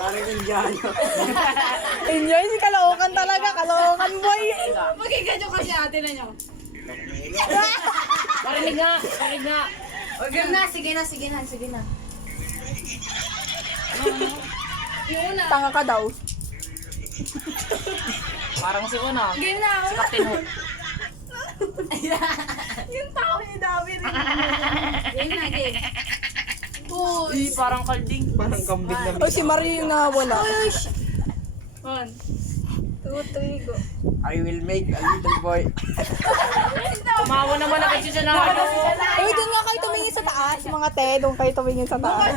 Parang Indiano. Enjoy si Caloocan talaga. Caloocan boy. Pakinggan nyo kasi ate na nyo. Parinig nga, parinig nga. Huwag na, sige na, sige na, sige na. Yung una. Tanga ka daw. Parang si Una. Game na, Si Captain Hook. yung tao ni David. Game na, game. Uy, parang kalding. Parang kambing na O si Marie na wala. 1, 2, 3, go. I will make a little boy. Tumawa naman agad siya na ano. Uy, doon nga kayo tumingin sa taas. Mga te, doon kayo tumingin sa taas.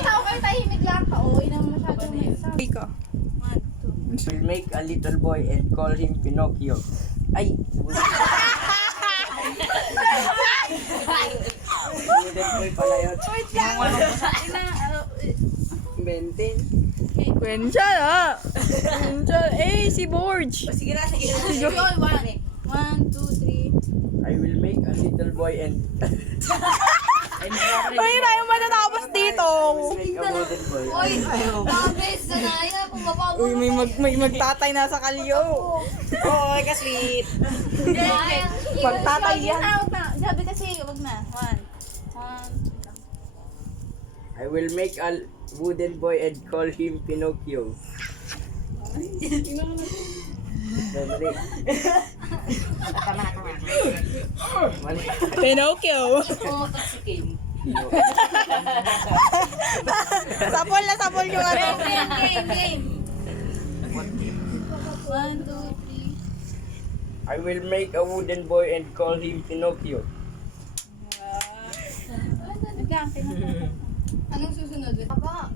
Tao kayo, tahimik lang ka. Oo, inang masyado may isa. Ika. 1, 2. I will make a little boy and call him Pinocchio. Ay! Little boy pala yun. Wait lang. Benten. Kwensya na. Kwensya. Eh, si Borge. Sige na, sige na. Sige, 1, 2, 3. I will make a little boy and Uy, tayo matatapos dito. make a wooden boy. Oy, mabes, sanaya, bumaba mo. Uy, may magtatay na sa kalyo. Oy, ka-sweet! Magtatay yan. Wag na. Sabi kasi, wag na. 1. I will make a wooden boy and call him Pinocchio. Dali. Mali. Pinocchio. Pumutok si Kim. Sapol na sapol yung ano. Game. 1, 2, 3. I will make a wooden boy and call him Pinocchio. Anong susunod? Papa,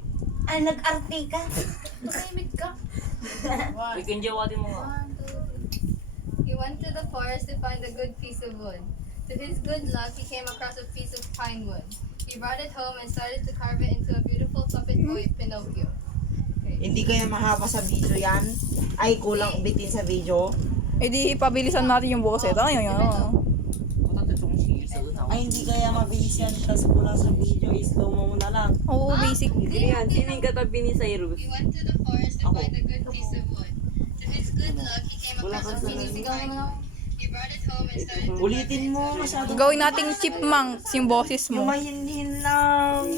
nag-arte ka. Tahimik ka. Uy, kinjawatin mo nga. 1, 2, 3. He went to the forest to find a good piece of wood. To his good luck, he came across a piece of pine wood. He brought it home and started to carve it into a beautiful puppet boy, Pinocchio. Hindi kaya mahaba sa video yan? Ay, kulang bitin sa video? Eh di pabilisan natin yung boses. Ay, Ay, hindi kaya mabilis yan. Tapos kulang sa video, slow mo na lang. Oo, basic. Yan, sining katabi ni Cyrus. He went to the forest to find a good piece of wood. To his good luck, he came across a piece of pine wood. He brought it home and started to Ulitin mo, masyado. Gawin nating chipmunks yung boses Yung mo. mahinhin lang.